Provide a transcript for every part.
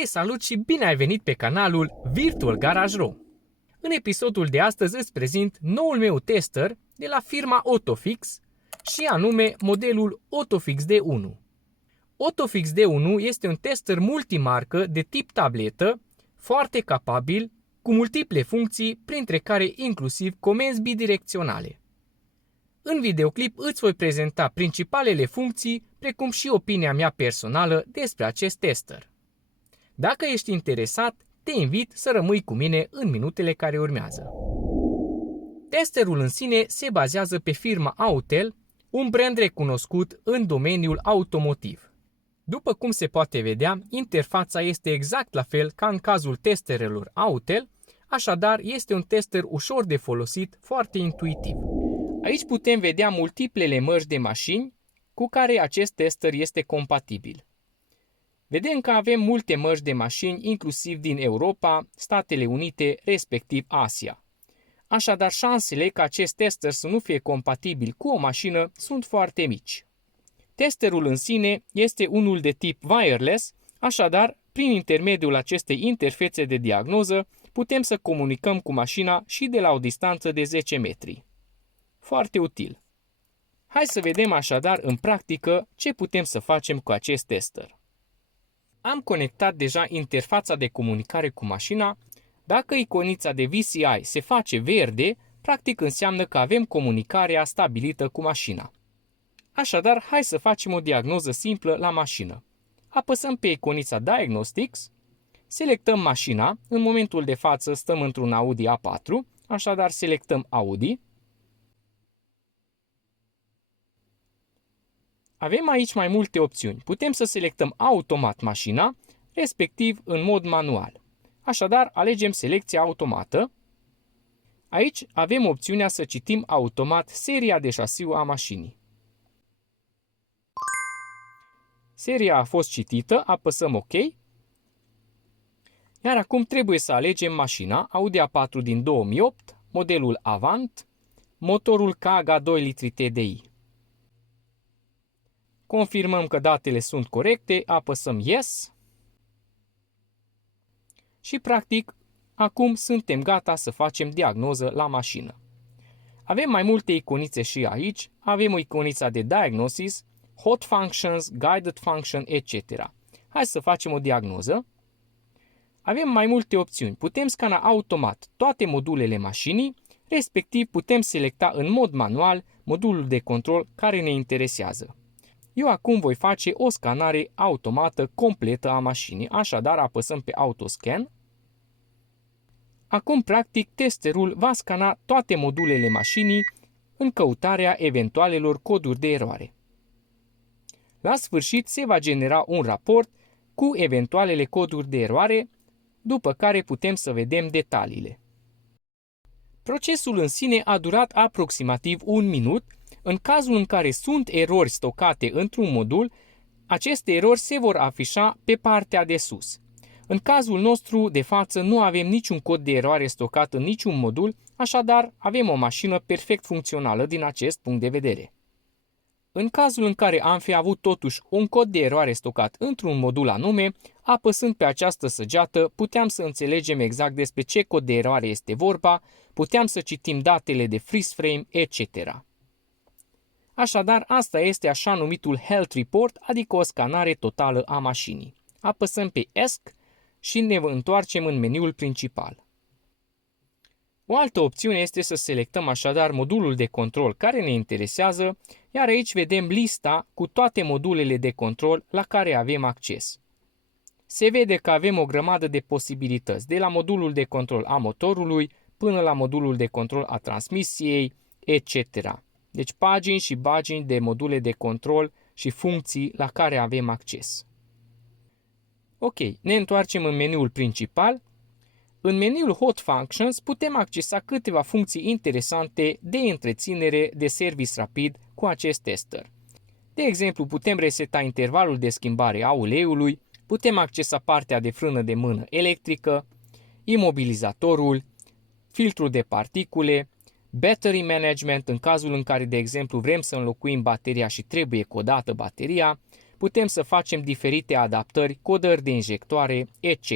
Te salut și bine ai venit pe canalul Virtual Garage Ro. În episodul de astăzi îți prezint noul meu tester de la firma Autofix și anume modelul Autofix D1. Autofix D1 este un tester multimarcă de tip tabletă, foarte capabil, cu multiple funcții, printre care inclusiv comenzi bidirecționale. În videoclip îți voi prezenta principalele funcții, precum și opinia mea personală despre acest tester. Dacă ești interesat, te invit să rămâi cu mine în minutele care urmează. Testerul în sine se bazează pe firma Autel, un brand recunoscut în domeniul automotiv. După cum se poate vedea, interfața este exact la fel ca în cazul testerelor Autel, așadar este un tester ușor de folosit, foarte intuitiv. Aici putem vedea multiplele mărci de mașini cu care acest tester este compatibil. Vedem că avem multe mărci de mașini, inclusiv din Europa, Statele Unite, respectiv Asia. Așadar, șansele ca acest tester să nu fie compatibil cu o mașină sunt foarte mici. Testerul în sine este unul de tip wireless, așadar, prin intermediul acestei interfețe de diagnoză, putem să comunicăm cu mașina și de la o distanță de 10 metri. Foarte util. Hai să vedem așadar în practică ce putem să facem cu acest tester. Am conectat deja interfața de comunicare cu mașina. Dacă iconița de VCI se face verde, practic înseamnă că avem comunicarea stabilită cu mașina. Așadar, hai să facem o diagnoză simplă la mașină. Apăsăm pe iconița Diagnostics, selectăm mașina, în momentul de față stăm într-un Audi A4, așadar selectăm Audi. Avem aici mai multe opțiuni. Putem să selectăm automat mașina, respectiv în mod manual. Așadar, alegem selecția automată. Aici avem opțiunea să citim automat seria de șasiu a mașinii. Seria a fost citită, apăsăm OK. Iar acum trebuie să alegem mașina Audi A4 din 2008, modelul Avant, motorul KAGA 2 litri TDI. Confirmăm că datele sunt corecte, apăsăm Yes și practic acum suntem gata să facem diagnoză la mașină. Avem mai multe iconițe și aici, avem o iconița de Diagnosis, Hot Functions, Guided Function, etc. Hai să facem o diagnoză. Avem mai multe opțiuni. Putem scana automat toate modulele mașinii, respectiv putem selecta în mod manual modulul de control care ne interesează. Eu acum voi face o scanare automată completă a mașinii, așadar apăsăm pe Autoscan. Acum, practic, testerul va scana toate modulele mașinii în căutarea eventualelor coduri de eroare. La sfârșit se va genera un raport cu eventualele coduri de eroare, după care putem să vedem detaliile. Procesul în sine a durat aproximativ un minut. În cazul în care sunt erori stocate într-un modul, aceste erori se vor afișa pe partea de sus. În cazul nostru de față nu avem niciun cod de eroare stocat în niciun modul, așadar avem o mașină perfect funcțională din acest punct de vedere. În cazul în care am fi avut totuși un cod de eroare stocat într-un modul anume, apăsând pe această săgeată, puteam să înțelegem exact despre ce cod de eroare este vorba, puteam să citim datele de freeze frame, etc. Așadar, asta este așa numitul Health Report, adică o scanare totală a mașinii. Apăsăm pe ESC și ne întoarcem în meniul principal. O altă opțiune este să selectăm așadar modulul de control care ne interesează, iar aici vedem lista cu toate modulele de control la care avem acces. Se vede că avem o grămadă de posibilități, de la modulul de control a motorului până la modulul de control a transmisiei, etc. Deci pagini și pagini de module de control și funcții la care avem acces. Ok, ne întoarcem în meniul principal. În meniul Hot Functions putem accesa câteva funcții interesante de întreținere de service rapid cu acest tester. De exemplu, putem reseta intervalul de schimbare a uleiului, putem accesa partea de frână de mână electrică, imobilizatorul, filtrul de particule, battery management în cazul în care, de exemplu, vrem să înlocuim bateria și trebuie codată bateria, putem să facem diferite adaptări, codări de injectoare, etc.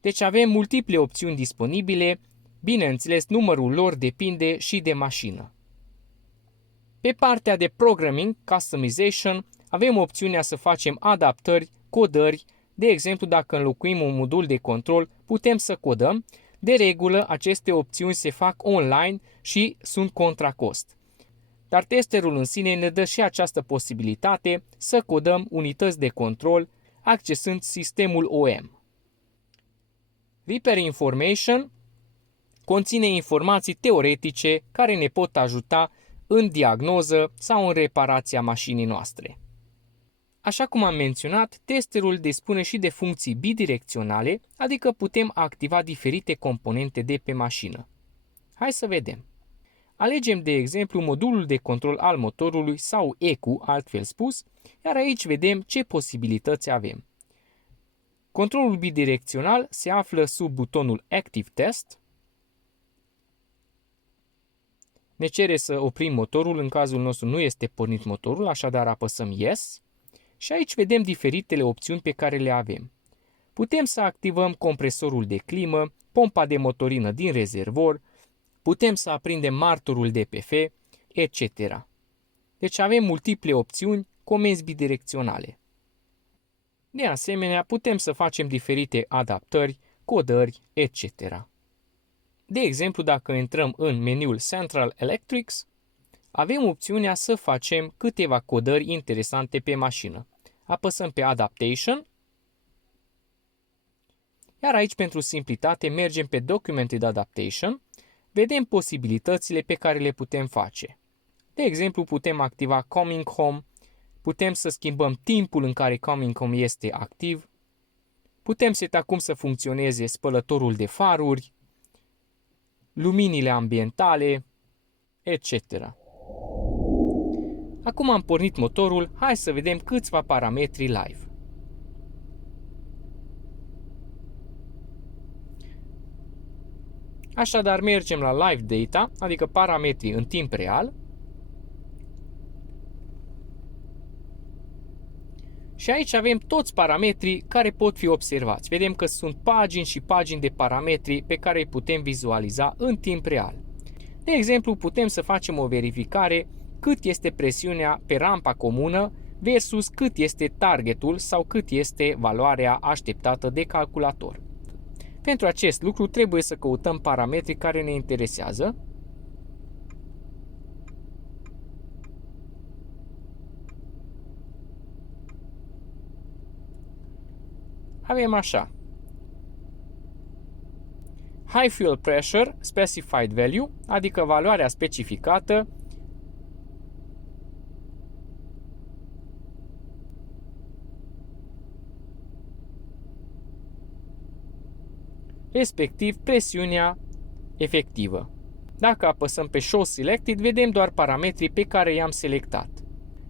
Deci avem multiple opțiuni disponibile, bineînțeles numărul lor depinde și de mașină. Pe partea de Programming, Customization, avem opțiunea să facem adaptări, codări, de exemplu dacă înlocuim un modul de control, putem să codăm. De regulă, aceste opțiuni se fac online și sunt contra cost. Dar testerul în sine ne dă și această posibilitate să codăm unități de control accesând sistemul OM. Repair Information conține informații teoretice care ne pot ajuta în diagnoză sau în reparația mașinii noastre. Așa cum am menționat, testerul dispune și de funcții bidirecționale, adică putem activa diferite componente de pe mașină. Hai să vedem. Alegem, de exemplu, modulul de control al motorului sau ECU, altfel spus, iar aici vedem ce posibilități avem. Controlul bidirecțional se află sub butonul Active Test. Ne cere să oprim motorul, în cazul nostru nu este pornit motorul, așadar apăsăm Yes. Și aici vedem diferitele opțiuni pe care le avem. Putem să activăm compresorul de climă, pompa de motorină din rezervor, putem să aprindem martorul DPF, etc. Deci avem multiple opțiuni, comenzi bidirecționale. De asemenea, putem să facem diferite adaptări, codări, etc. De exemplu, dacă intrăm în meniul Central Electrics, avem opțiunea să facem câteva codări interesante pe mașină. Apăsăm pe Adaptation, iar aici pentru simplitate mergem pe Documented Adaptation, vedem posibilitățile pe care le putem face. De exemplu, putem activa Coming Home, putem să schimbăm timpul în care Coming Home este activ, putem seta cum să funcționeze spălătorul de faruri, luminile ambientale, etc. Acum am pornit motorul, hai să vedem câțiva parametri live. Așadar mergem la Live Data, adică parametrii în timp real. Și aici avem toți parametrii care pot fi observați. Vedem că sunt pagini și pagini de parametri pe care îi putem vizualiza în timp real. De exemplu, putem să facem o verificare cât este presiunea pe rampa comună versus cât este targetul sau cât este valoarea așteptată de calculator. Pentru acest lucru trebuie să căutăm parametrii care ne interesează. Avem așa: High Fuel Pressure Specified Value, adică valoarea specificată respectiv presiunea efectivă. Dacă apăsăm pe Show Selected, vedem doar parametrii pe care i-am selectat.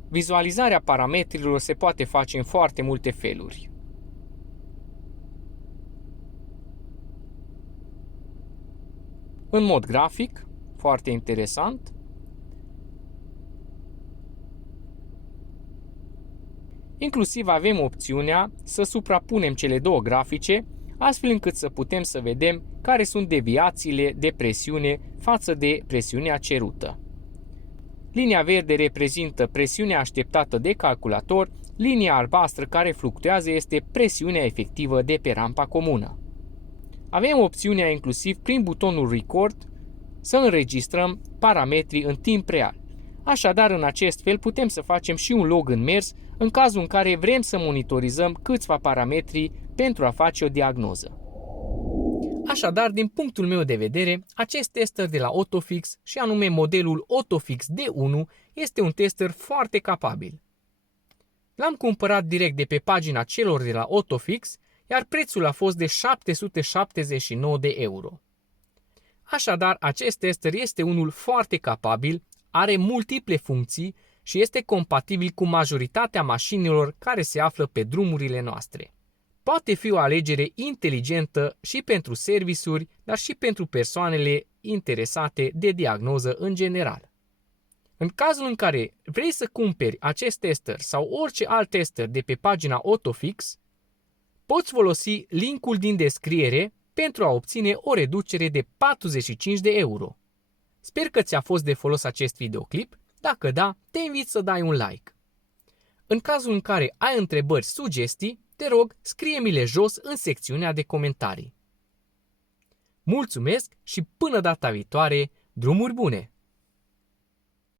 Vizualizarea parametrilor se poate face în foarte multe feluri. În mod grafic, foarte interesant. Inclusiv avem opțiunea să suprapunem cele două grafice, astfel încât să putem să vedem care sunt deviațiile de presiune față de presiunea cerută. Linia verde reprezintă presiunea așteptată de calculator, linia albastră care fluctuează este presiunea efectivă de pe rampa comună. Avem opțiunea inclusiv prin butonul Record să înregistrăm parametrii în timp real. Așadar, în acest fel putem să facem și un log în mers în cazul în care vrem să monitorizăm câțiva parametri pentru a face o diagnoză. Așadar, din punctul meu de vedere, acest tester de la Autofix, și anume modelul Autofix D1, este un tester foarte capabil. L-am cumpărat direct de pe pagina celor de la Autofix, iar prețul a fost de 779 de euro. Așadar, acest tester este unul foarte capabil, are multiple funcții și este compatibil cu majoritatea mașinilor care se află pe drumurile noastre. Poate fi o alegere inteligentă și pentru servisuri, dar și pentru persoanele interesate de diagnoză în general. În cazul în care vrei să cumperi acest tester sau orice alt tester de pe pagina AutoFix, poți folosi linkul din descriere pentru a obține o reducere de 45 de euro. Sper că ți-a fost de folos acest videoclip. Dacă da, te invit să dai un like. În cazul în care ai întrebări, sugestii, te rog, scrie-mi-le jos în secțiunea de comentarii. Mulțumesc și până data viitoare, drumuri bune!